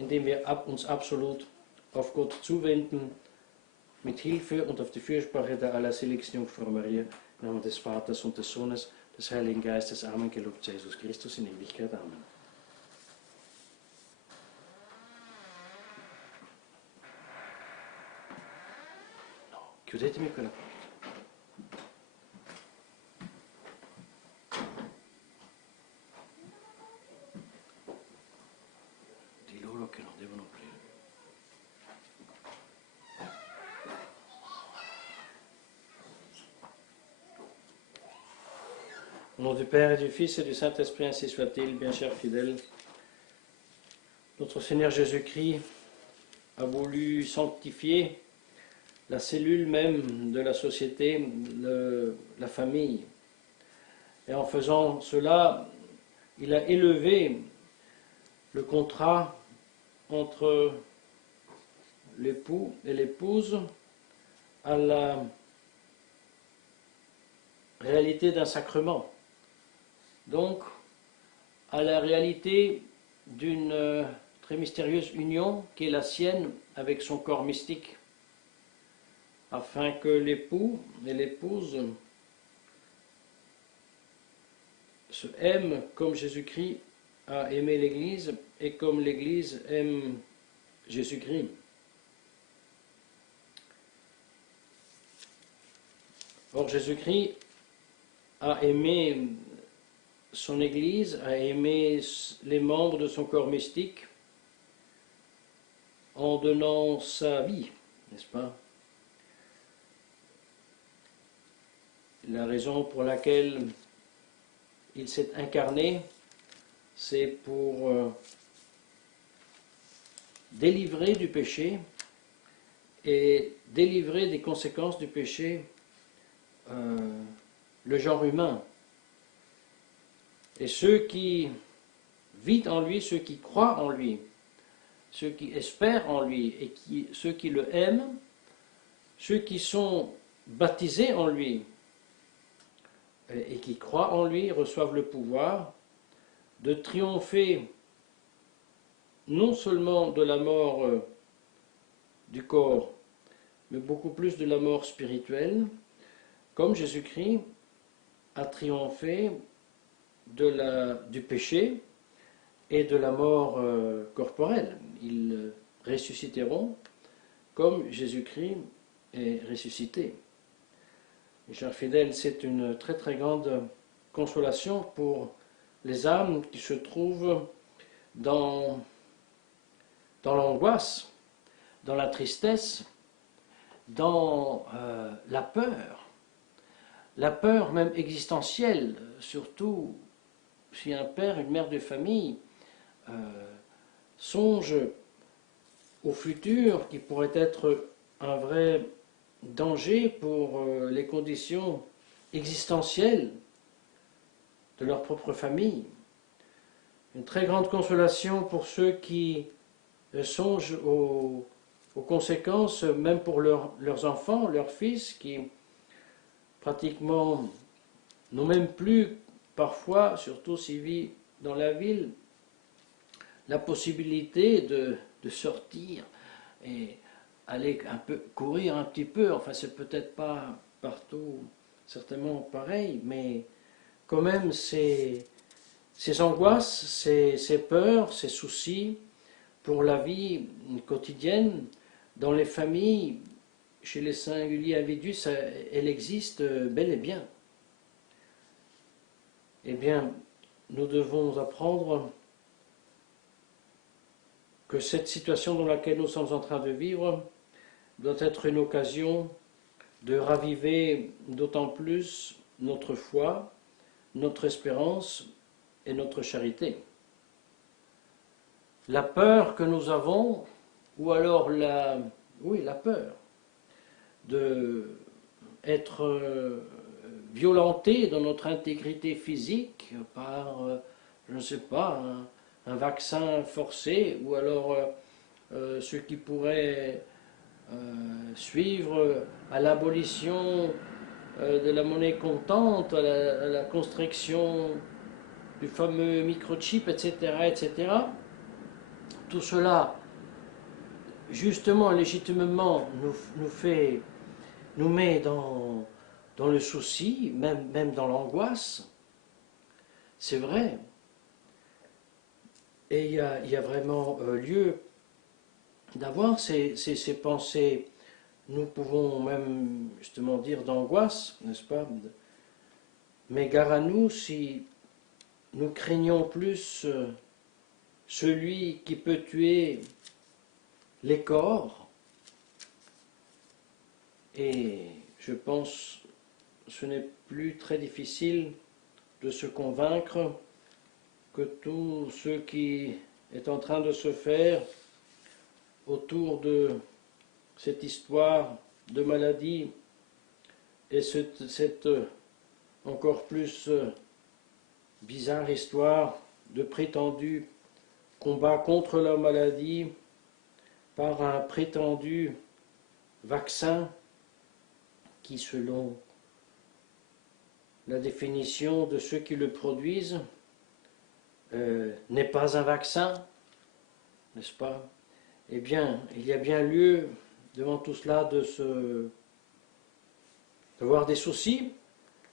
indem wir uns absolut auf Gott zuwenden, mit Hilfe und auf die Fürsprache der allerseligsten Jungfrau Maria, im Namen des Vaters und des Sohnes, des Heiligen Geistes. Amen. Gelobt sei Jesus Christus in Ewigkeit. Amen. Chiudetemi quella porta. Di loro che non devono aprire. Au nom du Père et du Fils et du Saint-Esprit, ainsi soit-il, bien chers fidèles. Notre Seigneur Jésus-Christ a voulu sanctifier la cellule même de la société, la famille. Et en faisant cela, il a élevé le contrat entre l'époux et l'épouse à la réalité d'un sacrement. Donc, à la réalité d'une très mystérieuse union qui est la sienne avec son corps mystique, afin que l'époux et l'épouse se aiment comme Jésus-Christ a aimé l'Église et comme l'Église aime Jésus-Christ. Or, Jésus-Christ a aimé son Église, a aimé les membres de son corps mystique en donnant sa vie, n'est-ce pas? La raison pour laquelle il s'est incarné, c'est pour délivrer du péché et délivrer des conséquences du péché le genre humain. Et ceux qui vivent en lui, ceux qui croient en lui, ceux qui espèrent en lui et ceux qui le aiment, ceux qui sont baptisés en lui et qui croient en lui, reçoivent le pouvoir de triompher non seulement de la mort du corps, mais beaucoup plus de la mort spirituelle, comme Jésus-Christ a triomphé du péché et de la mort corporelle. Ils ressusciteront comme Jésus-Christ est ressuscité. Mes chers fidèles, c'est une très très grande consolation pour les âmes qui se trouvent dans l'angoisse, dans la tristesse, dans la peur même existentielle, surtout si un père, une mère de famille songe au futur qui pourrait être un vrai danger pour les conditions existentielles de leur propre famille. Une très grande consolation pour ceux qui songent aux conséquences, même pour leurs enfants, leurs fils, qui pratiquement n'ont même plus, parfois, surtout s'ils vivent dans la ville, la possibilité de sortir et aller un peu courir un petit peu. Enfin, c'est peut-être pas partout certainement pareil, mais quand même ces angoisses, ces peurs, ces soucis pour la vie quotidienne dans les familles, chez les singuliers individus, elle existe bel et bien. Eh bien, nous devons apprendre que cette situation dans laquelle nous sommes en train de vivre doit être une occasion de raviver d'autant plus notre foi, notre espérance et notre charité. La peur que nous avons, ou alors la peur d'être violenté dans notre intégrité physique par, je ne sais pas, un vaccin forcé, ou alors ceux qui pourraient suivre à l'abolition de la monnaie comptante, à la constriction du fameux microchip, etc., etc. tout cela, justement, légitimement, nous met dans le souci, même dans l'angoisse. C'est vrai. Et il y a vraiment lieu d'avoir ces pensées, nous pouvons même justement dire d'angoisse, n'est-ce pas? Mais gare à nous si nous craignons plus celui qui peut tuer les corps, et je pense que ce n'est plus très difficile de se convaincre que tout ce qui est en train de se faire autour de cette histoire de maladie et cette encore plus bizarre histoire de prétendu combat contre la maladie par un prétendu vaccin qui, selon la définition de ceux qui le produisent, n'est pas un vaccin, n'est-ce pas? Eh bien, il y a bien lieu, devant tout cela, d'avoir des soucis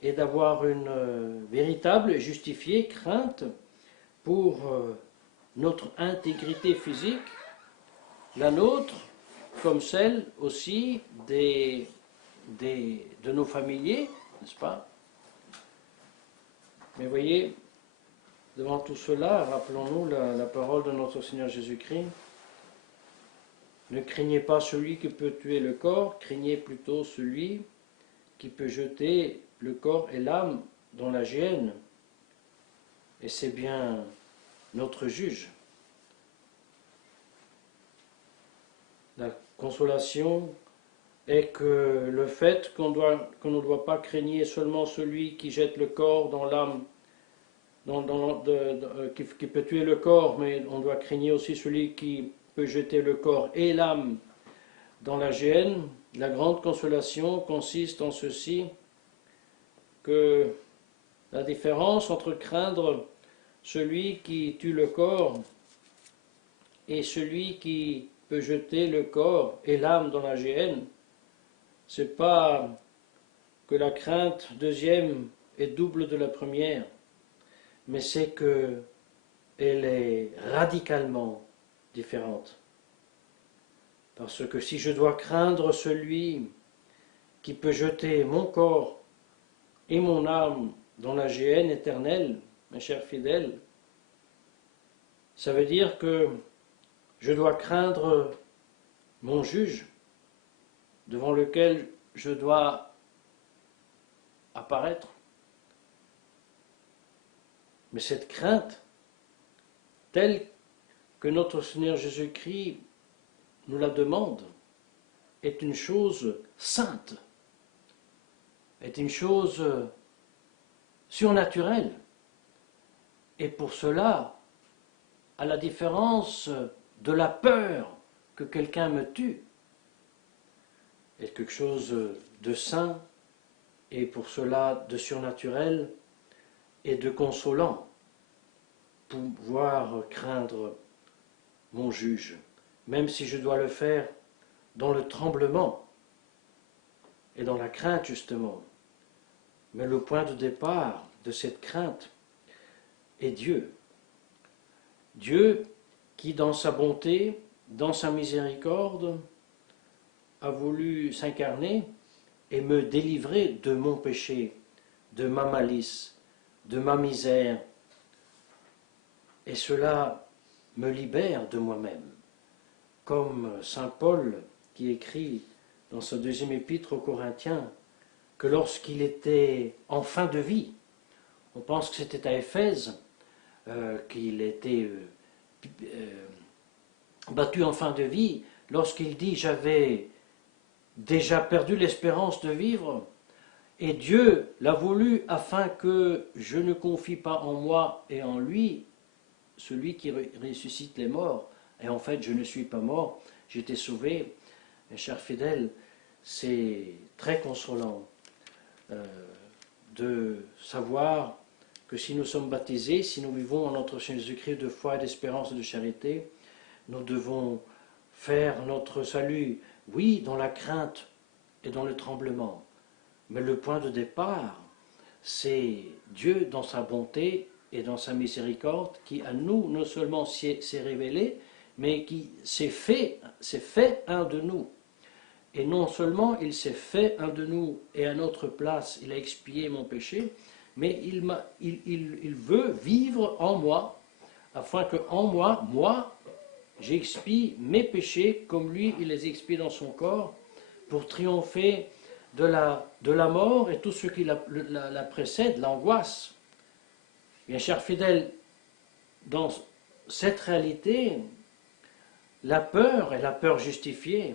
et d'avoir une véritable et justifiée crainte pour notre intégrité physique, la nôtre, comme celle aussi de nos familiers, n'est-ce pas? Mais voyez, devant tout cela, rappelons-nous la parole de notre Seigneur Jésus-Christ. Ne craignez pas celui qui peut tuer le corps, craignez plutôt celui qui peut jeter le corps et l'âme dans la géhenne. Et c'est bien notre juge. La consolation est que le fait qu'on ne doit pas craigner seulement celui qui jette le corps dans l'âme, qui peut tuer le corps, mais on doit craigner aussi celui qui peut jeter le corps et l'âme dans la géhenne. La grande consolation consiste en ceci, que la différence entre craindre celui qui tue le corps et celui qui peut jeter le corps et l'âme dans la géhenne, c'est pas que la crainte deuxième est double de la première, mais c'est que elle est radicalement différente. Parce que si je dois craindre celui qui peut jeter mon corps et mon âme dans la géhenne éternelle, mes chers fidèles, ça veut dire que je dois craindre mon juge devant lequel je dois apparaître. Mais cette crainte, telle que notre Seigneur Jésus-Christ nous la demande, est une chose sainte, est une chose surnaturelle. Et pour cela, à la différence de la peur que quelqu'un me tue, est quelque chose de saint et pour cela de surnaturel et de consolant, pouvoir craindre mon juge, même si je dois le faire dans le tremblement et dans la crainte justement. Mais le point de départ de cette crainte est Dieu. Dieu qui, dans sa bonté, dans sa miséricorde, a voulu s'incarner et me délivrer de mon péché, de ma malice, de ma misère. Et cela me libère de moi-même. Comme saint Paul qui écrit dans sa deuxième épître aux Corinthiens que lorsqu'il était en fin de vie, on pense que c'était à Éphèse qu'il était battu en fin de vie, lorsqu'il dit « j'avais déjà perdu l'espérance de vivre », et Dieu l'a voulu afin que je ne confie pas en moi et en lui, celui qui ressuscite les morts. Et en fait, je ne suis pas mort, j'ai été sauvé. Mes chers fidèles, c'est très consolant de savoir que si nous sommes baptisés, si nous vivons en notre Seigneur Jésus-Christ de foi, d'espérance et de charité, nous devons faire notre salut, oui, dans la crainte et dans le tremblement. Mais le point de départ, c'est Dieu dans sa bonté et dans sa miséricorde qui à nous non seulement s'est révélé, mais qui s'est fait un de nous. Et non seulement il s'est fait un de nous et à notre place, il a expié mon péché, mais il veut vivre en moi, afin que en moi, j'expie mes péchés comme lui, il les expie dans son corps, pour triompher de la mort et tout ce qui la précède, l'angoisse. Bien chers fidèles, dans cette réalité, la peur et la peur justifiée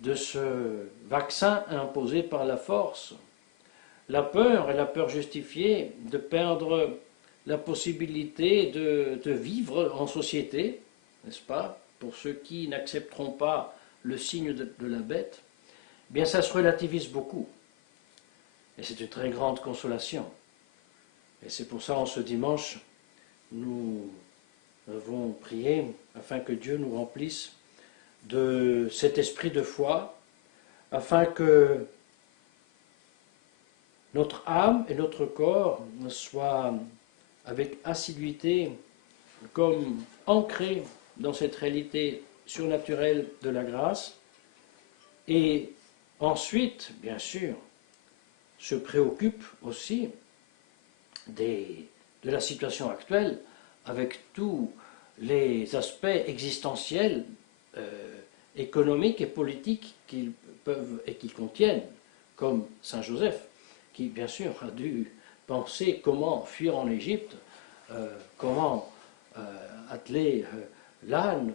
de ce vaccin imposé par la force, la peur et la peur justifiée de perdre la possibilité de vivre en société, n'est-ce pas, pour ceux qui n'accepteront pas le signe de la bête, eh bien ça se relativise beaucoup. Et c'est une très grande consolation. Et c'est pour ça, en ce dimanche, nous avons prié afin que Dieu nous remplisse de cet esprit de foi, afin que notre âme et notre corps soient avec assiduité comme ancrés dans cette réalité surnaturelle de la grâce, et ensuite, bien sûr, se préoccupe aussi de la situation actuelle avec tous les aspects existentiels, économiques et politiques qu'ils peuvent et qu'ils contiennent, comme Saint Joseph, qui bien sûr a dû penser comment fuir en Égypte, comment atteler l'âne,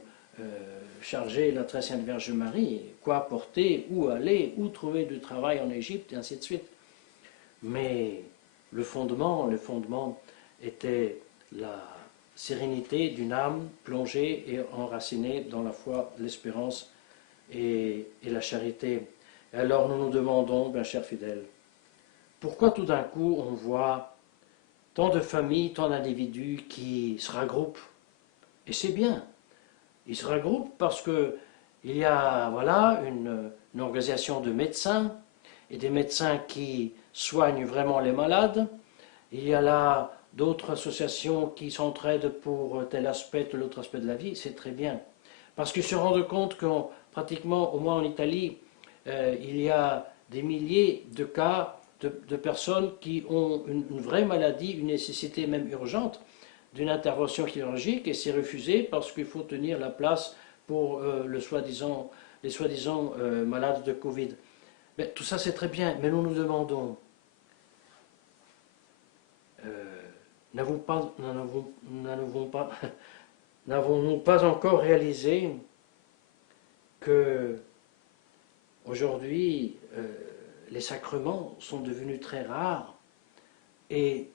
charger la très sainte Vierge Marie, quoi porter, où aller, où trouver du travail en Égypte, et ainsi de suite. Mais le fondement était la sérénité d'une âme plongée et enracinée dans la foi, l'espérance et la charité. Et alors nous nous demandons, bien chers fidèles, pourquoi tout d'un coup on voit tant de familles, tant d'individus qui se regroupent? Et c'est bien, ils se regroupent parce que il y a voilà une organisation de médecins et des médecins qui soignent vraiment les malades. Il y a là d'autres associations qui s'entraident pour tel aspect, tel autre aspect de la vie, c'est très bien. Parce qu'ils se rendent compte que pratiquement, au moins en Italie, il y a des milliers de cas de personnes qui ont une vraie maladie, une nécessité même urgente d'une intervention chirurgique, et c'est refusé parce qu'il faut tenir la place pour les soi-disant malades de Covid. Mais tout ça c'est très bien, mais nous nous demandons, n'avons-nous pas encore réalisé que aujourd'hui les sacrements sont devenus très rares et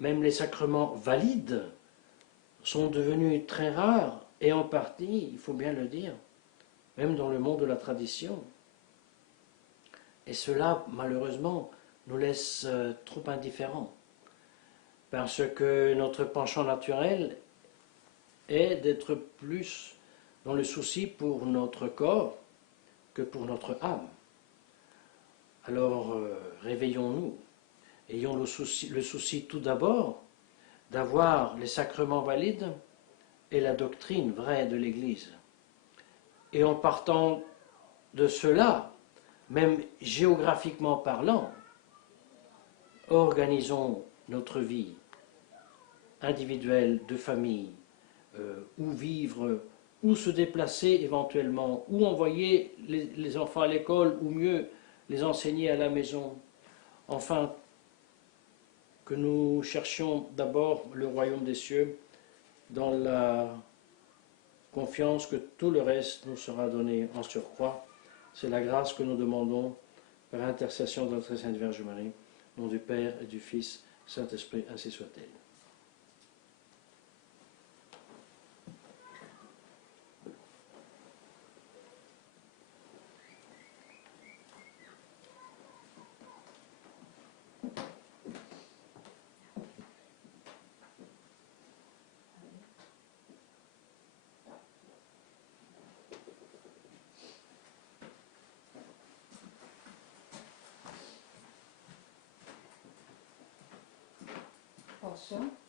même les sacrements valides sont devenus très rares et en partie, il faut bien le dire, même dans le monde de la tradition. Et cela, malheureusement, nous laisse trop indifférents. Parce que notre penchant naturel est d'être plus dans le souci pour notre corps que pour notre âme. Alors, réveillons-nous. Ayons le souci tout d'abord d'avoir les sacrements valides et la doctrine vraie de l'Église. Et en partant de cela, même géographiquement parlant, organisons notre vie individuelle, de famille, où vivre, où se déplacer éventuellement, où envoyer les enfants à l'école, ou mieux les enseigner à la maison. Enfin, que nous cherchions d'abord le royaume des cieux dans la confiance que tout le reste nous sera donné en surcroît. C'est la grâce que nous demandons par intercession de notre Sainte Vierge Marie, au nom du Père et du Fils, Saint-Esprit, ainsi soit-elle. attention.